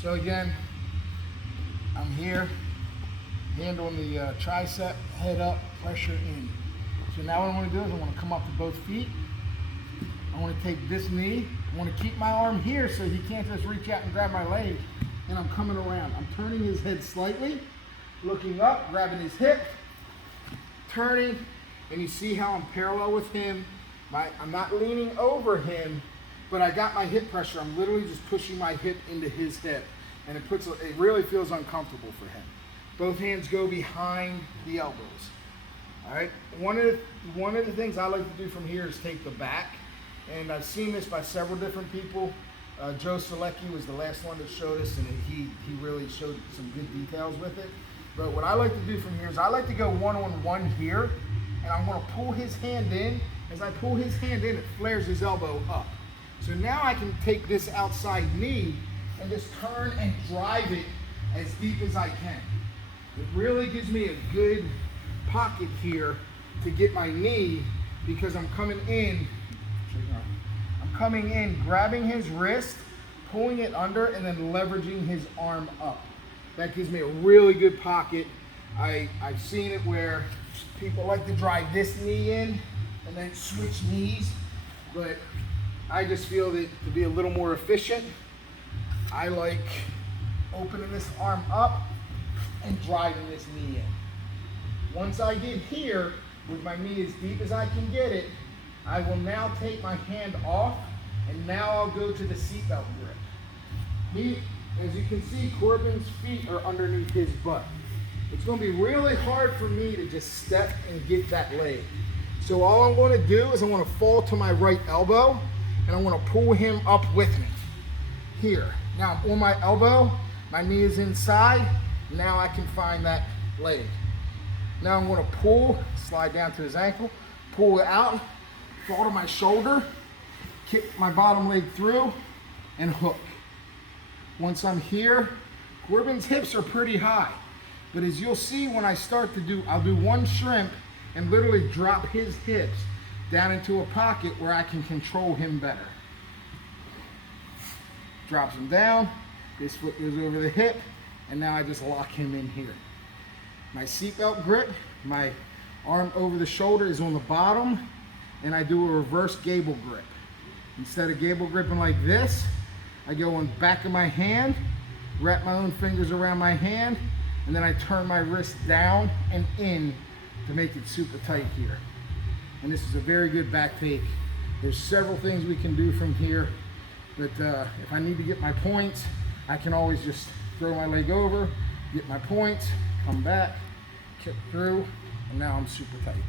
So again, I'm here, hand on the tricep, head up, pressure in. So now what I want to do is I want to come up to both feet. I want to take this knee. I want to keep my arm here so he can't just reach out and grab my leg. And I'm coming around. I'm turning his head slightly, looking up, grabbing his hip, turning, and you see how I'm parallel with him. I'm not leaning over him, but I got my hip pressure. I'm literally just pushing my hip into his hip, and it really feels uncomfortable for him. Both hands go behind the elbows. All right. One of the things I like to do from here is take the back, and I've seen this by several different people. Joe Selecki was the last one that showed us, and he really showed some good details with it. But what I like to do from here is I like to go one-on-one here, and I'm going to pull his hand in. As I pull his hand in, it flares his elbow up. So now I can take this outside knee and just turn and drive it as deep as I can. It really gives me a good pocket here to get my knee, because I'm coming in, grabbing his wrist, pulling it under, and then leveraging his arm up. That gives me a really good pocket. I've seen it where people like to drive this knee in and then switch knees, but I just feel that to be a little more efficient, I like opening this arm up and driving this knee in. Once I get here, with my knee as deep as I can get it, I will now take my hand off, and now I'll go to the seatbelt grip. As you can see, Corbin's feet are underneath his butt. It's going to be really hard for me to just step and get that leg. So all I'm going to do is I want to fall to my right elbow, and I want to pull him up with me. Here. Now I'm on my elbow, my knee is inside, now I can find that leg. Now I'm going to pull, slide down to his ankle, pull it out, fall to my shoulder, kick my bottom leg through, and hook. Once I'm here, Corbin's hips are pretty high, but as you'll see when I start to do, I'll do one shrimp and literally drop his hips down into a pocket where I can control him better. Drops him down, this foot goes over the hip, and now I just lock him in here. My seatbelt grip, my arm over the shoulder is on the bottom, and I do a reverse gable grip. Instead of gable gripping like this, I go on the back of my hand, wrap my own fingers around my hand, and then I turn my wrist down and in to make it super tight here. And this is a very good back take. There's several things we can do from here, but if I need to get my points, I can always just throw my leg over, get my points, come back, kick through, and now I'm super tight.